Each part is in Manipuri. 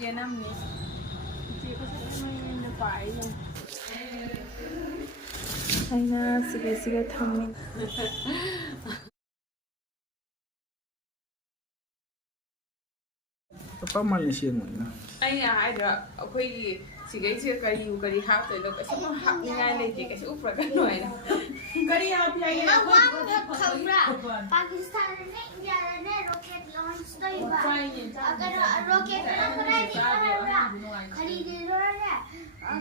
ꯖꯦꯅꯝꯅꯤ ꯏꯆꯦ ꯃꯌꯨꯝꯗ ꯄꯥꯏꯔꯤ ꯑꯩꯅ ꯁꯤꯒ ꯊꯝꯃꯤ ꯄꯥꯝꯃꯜꯂꯤ ꯁꯦꯝꯕꯅꯤꯅ ꯑꯩꯅ ꯍꯥꯏꯗ꯭ꯔꯥ ꯑꯩꯈꯣꯏꯒꯤ ꯁꯤꯒꯩꯁꯦ ꯀꯔꯤ ꯍꯥꯞꯇꯣꯏꯅꯣ ꯀꯩꯁꯨ ꯍꯥꯞꯅꯤꯡꯉꯥꯏ ꯂꯩꯇꯦ ꯀꯩꯁꯨ ꯎꯞꯄ꯭ꯔꯒꯅꯣ ꯍꯥꯏꯅ ꯀꯔꯤ ꯍꯥꯞꯄꯤ ꯍꯥꯏꯒꯦ खबरा पाकिस्तान ने इंडिया ने रॉकेट लॉन्च तोइबा अगर रॉकेट ना कराई खबरा खरीदे रोने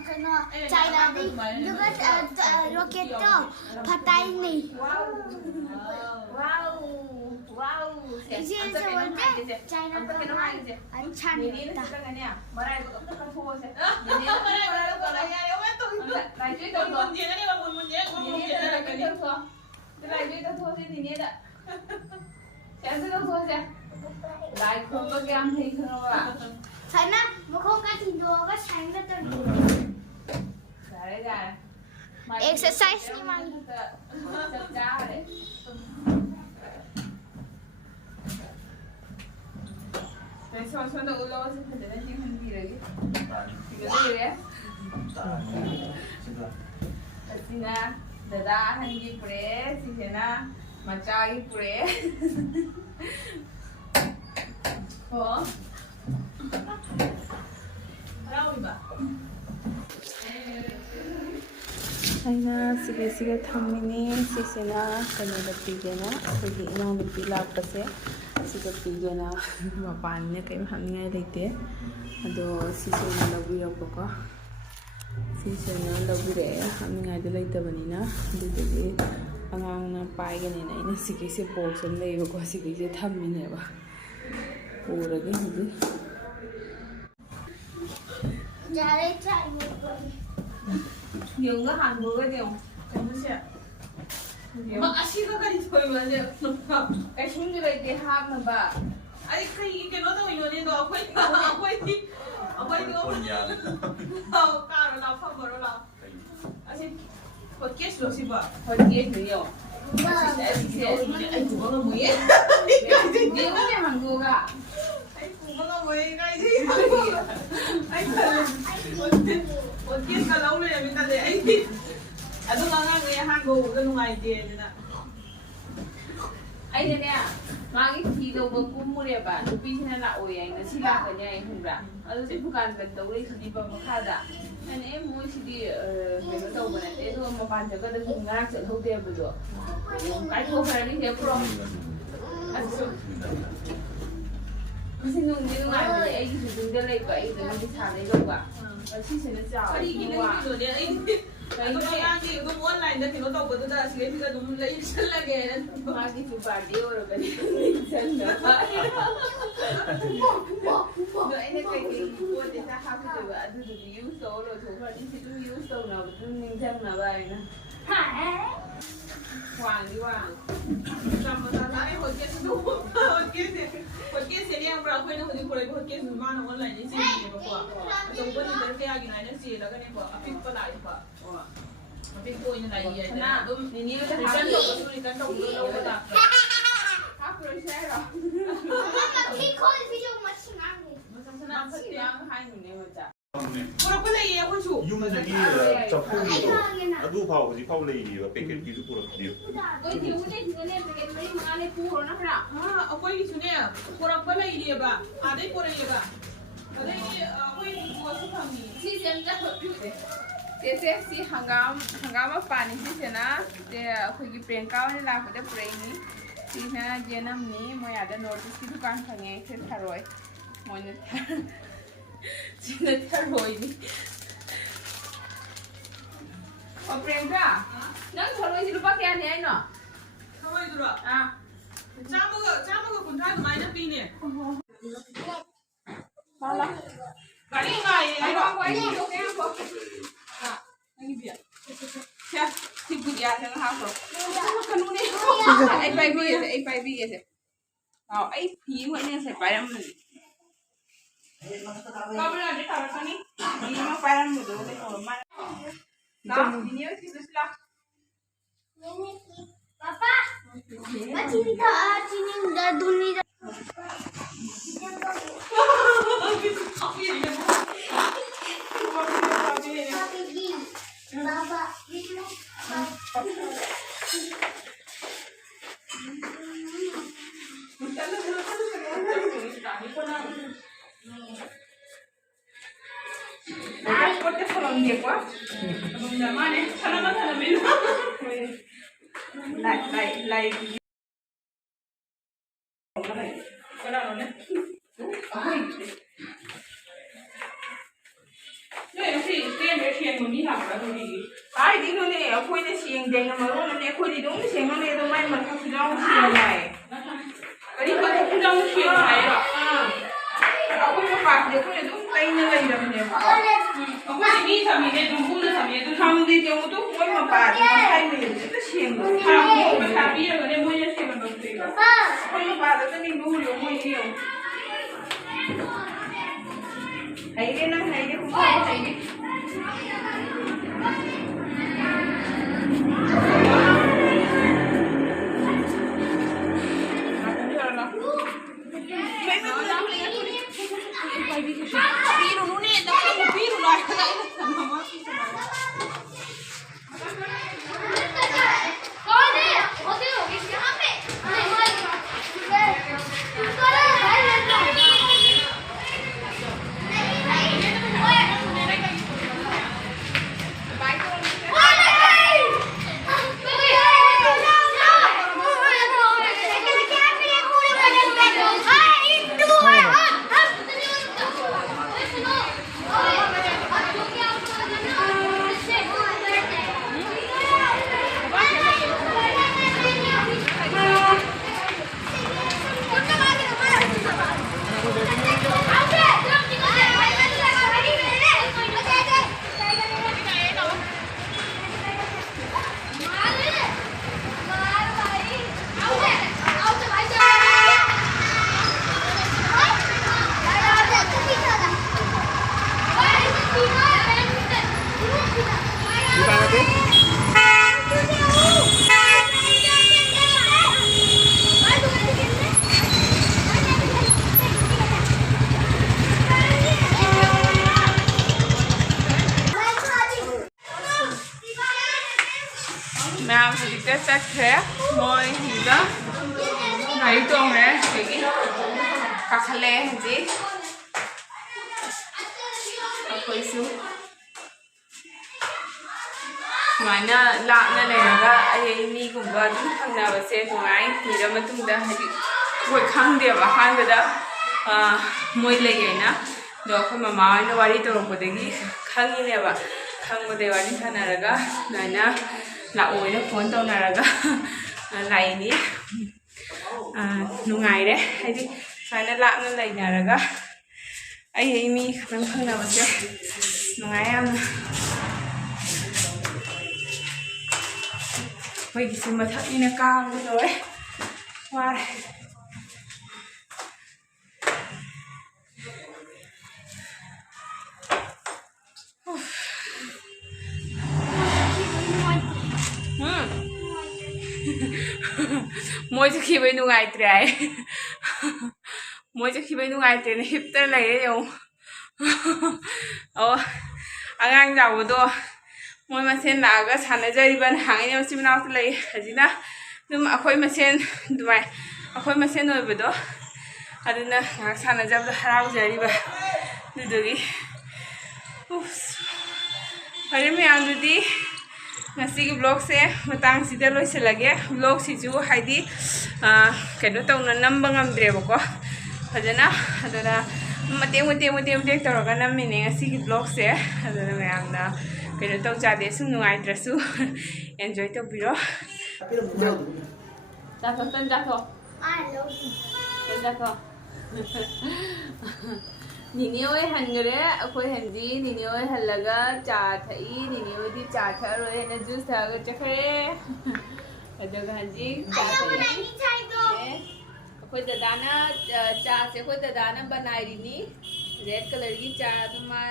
कनो चाइना दे दुगा रॉकेट तो फटाई नहीं वाओ वाओ इसे बोलते चाइना का अच्छा नहीं था मराई को तो खो से मराई को लगा यार मैं तो लाइट तो मुझे नहीं मुझे lại đi tao thua thì nhé đã sẽ sẽ tao thua sẽ lại không có game thì không ạ phải na mà không có thì đồ có tránh ra tôi đấy là exercise đi mà chặt chá đấy đấy xong đâu lo sẽ phải đến những gì đấy thì cái gì đấy Asina dada hangi pure sihena macai pure oh rawiba aina siga thammini sisena kanoda pigena akhoi inau nupi lakpase siga pigena mapan ne kai hamningai leite ado sisena lawirapko sisena lawire hamningai de leitabanina adudagi angangna paiganina ina sigise box am leibako sigise thammineba purage hudi jare chai yung ga hanboga deu kanu se ma asiga kari thoi ma je kai sung de leite hab na ba ai kai ke no to ino ne do akhoi ti oh caro la favor la así podcast lo si ba podcast ni yo ai ku ba mo ye ni ba ne hango ga ai ku ba mo ye kai ji ai podcast ka lau le mi ta de ai adu nga nga ngai hango ga nungai de na ai ne ne magi thi do ba kumure ba nupi sina la o yai na sila ka nya ai hungra adu se bukan ban do le sidi ba makha da ane mo sidi me no do bana te do ma ban jaga da nga se ho de bu do kai ko fa ni he pro asu musin nung ni ngai ba ai su dung de le ba ai de ni sa le do ba si se na cha ari ki ni do de ai Kalau orang ni, tu online dah kena tahu betul dah. Sekali kita tu mulai instal lagi. Magi tu party orang kan instal dah. No, ini kayak buat kita hak tu juga. Aduh tu use solo, coba di situ use solo, nak betul instal nak baik na. Wang di wang. Sama sama ni podcast tu, podcast ni yang berapa ni hodi korang podcast tu mana online ni sih ni bawa. Jadi buat ni terkait lagi ni sih, laga ni bawa. Apik pada ni bawa. Apik tu ini lagi ya. Nah, ini udah kan tu dah. Apa share ah? Mama kau video macam mana? Macam sana apa yang hai ni macam. पुरꯛꯄ ꯂꯩꯌꯦ ꯑꯩꯈꯣꯏꯁꯨ ꯌꯨꯝꯗꯒꯤ ꯆꯐꯨꯗꯣ ꯑꯗꯨ ꯐꯥꯎ ꯍꯧꯖꯤꯛ ꯐꯥꯎ ꯂꯩꯔꯤꯕ ꯄꯦꯀꯦꯠꯀꯤꯁꯨ ꯄꯨꯔꯛꯄꯤꯌꯨ ꯑꯩꯈꯣꯏꯒꯤꯁꯨꯅꯦ ꯄꯨꯔꯛꯄ ꯂꯩꯔꯤꯑꯕ ꯑꯥꯗꯩ ꯄꯨꯔꯛꯑꯦꯕ ꯑꯗꯩꯗꯤ ꯑꯩꯈꯣꯏ ꯄꯣꯠꯁꯨ ꯐꯪꯉꯤ ꯁꯤꯁꯦ ꯑꯝꯇ ꯁꯤꯁꯦ ꯁꯤ ꯍꯪꯒꯥꯝ ꯃꯄꯥꯟꯅꯤ ꯁꯤꯁꯦꯅ ꯑꯩꯈꯣꯏꯒꯤ ꯄ꯭ꯔꯤꯌꯥꯡꯀꯥ ꯑꯣꯏꯅ ꯂꯥꯛꯄꯗ ꯄꯨꯔꯛꯏꯅꯤ ꯁꯤꯅ ꯖꯦꯅꯝꯅꯤ ꯃꯣꯏ ꯑꯥꯗ ꯅꯣꯔꯠ ꯏꯁꯀꯤ ꯗꯨꯀꯥꯟ ꯐꯪꯉꯦ ꯁꯤ ꯊꯔꯣꯏ ꯃꯣꯏꯅ sini terhoi ni. Oh Priyanka, nang terhoi si lupa kaya ni ay no? Terhoi tu lah. Ah, Cama ke kuntai tu mana pi ni? malah. Kali ngai. Ay bang ko ay ko kaya ko. Ah, nangi biya. Siya, si Budia nang haso. Ano kanuni? Ay 5 BS. Oh, ay pi mo ni sa payam ni. Kau benar dia taruh sini. Ini mah parang mudo deh normal. Nah, ini harus dibelah. Papa, macam ni dah dunia. Nào thì cái chắc thế môi gì đó này tuồng đấy cái cà lê gì quay xuống ngoài na lạ na này là ai mi cũng có những thằng nào sẽ tụi ai thì đó mà tụi ta hay quay khang đi vào khang đó môi lấy cái na đó không mà mai nó vào đi tụi nó đi khang như này vào khang một đây vào đi khang nào đó này na là ôi nó phun tao nào là này ní nung đấy hay đi phải nó lạ nó này nào là ai mi không không nào chứ nung ăn bây giờ xem mà thật như là cao rồi wow mỗi khi bên ngoài trái mỗi khi bên ngoài trái nó hip tới này đấy không anh ăn giàu đó mỗi mà xem là cái sản này chơi bên hàng nhau xem nào tới này gì đó nhưng mà khối mà xem vậy khối mà xem rồi vậy đó anh nên sản này chơi harau chơi đi vậy được đi phải mấy anh đi ngasi vlog se matang sida loiselage vlog siju haidi keno tawna namba ngamdre bako fajana adana mate tawraga nammine ngasi vlog se adana mayamna keno taw jade sum nungai drasu enjoy tawbiro jato I love you. jato Nini oi hangre akoi hanji nini oi halaga cha thai nini oi di cha tha roi na juice tha ga chakre ajaga hanji cha thai akoi dadana cha se akoi dadana banai ri ni red color ki cha tuma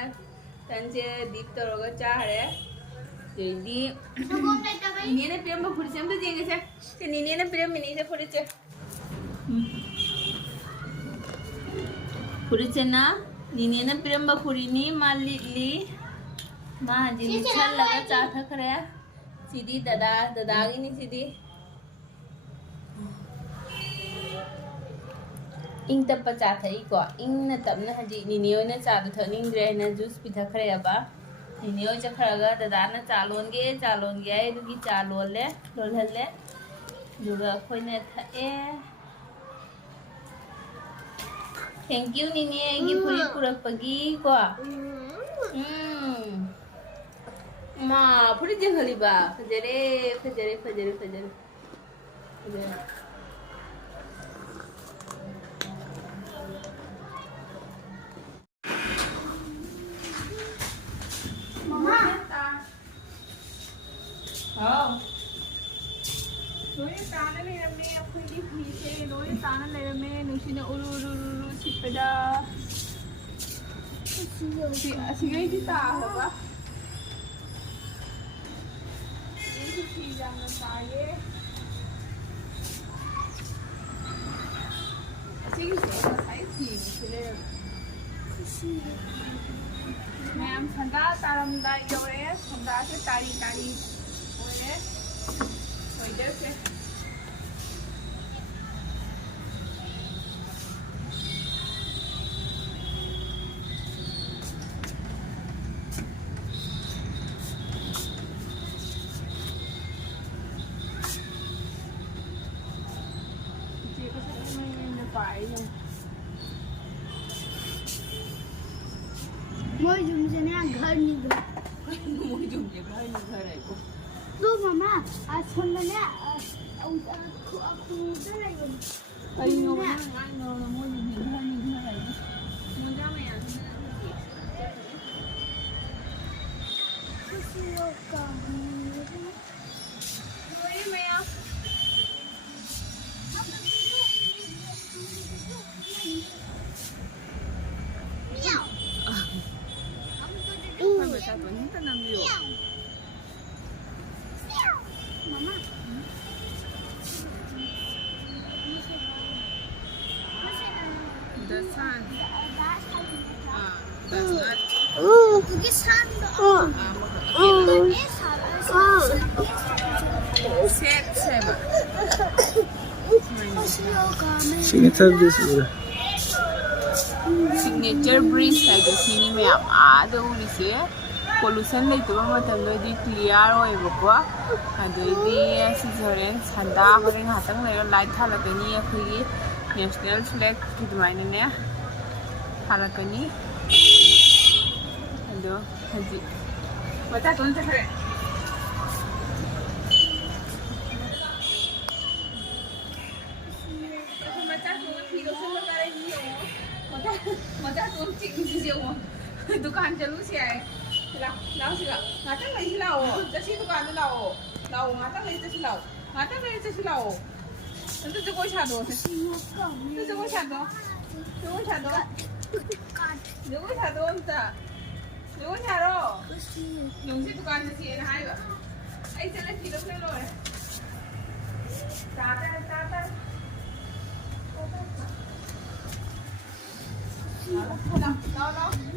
tanche deep toroga cha hare di nini ne pem ba phuri sem to jenge se nini ne pem mini se phuri che फुरीचेना निनेना पिरंबा फुरीनी मालिली मा हंजी लिचल लगा चाथा खरे सीधी ददागी नहीं सीधी इंग तब चाथा ही को इंग न तब न हंजी निनियो ने चादू थनिंग रे न जूस पिथा खरे अबा निनियो चखरगा ददा न चालोंगे आई दुगी चालोले लोलहले दुगा कोई ने थाए थैंक यू निने गी पूरी पुरकपगी को मा पूरी जंगलीबा फजरे Mama. हाँ लोहे ताना ले रहे हैं अपने लिए पीछे लोहे ताना ले रहे हैं नुशी ने उरु सिपड़ा सिगई की ताह होगा ये चीज़ जानना चाहिए सिगई से साइज थी इसलिए मैं हम ठंडा तारमदा योरे ठंडा से तारी ओए इधर से Moi dùng cho nên घर नहीं घर मुझे जो घर है को तो मामा आज सुनने ने आपको तो नहीं आई नो मुझे घर है मुझे मैं यहाँ किसी और का वही मैं यहाँ beta tuh ini tanam yuk. Mama. The sun. That's not. This sun. Set seven. Signature this is signature breeze है जो सीने में आप आधे उड़ी से pollution ले तो हम मतलब दी clear होए बकुआ आधे दी ऐसी जरें ठंडा होने हाथन में लाइट था लगनी है कोई national flag की दुआने ने हालकनी आधो हजी बता कौन सा है मजा तुम चिंगी जो दुकान चलू से आए लाओ से लाओ माता नहीं लाओ जैसी दुकान में लाओ माता नहीं जैसी लाओ तो जो कोई छाड़ो तो जो कोई छाड़ो हमसा जो कोई छाड़ो यूंसी दुकान में सी ना आएगा ऐसे ले किलो ले लो है ताता लाओ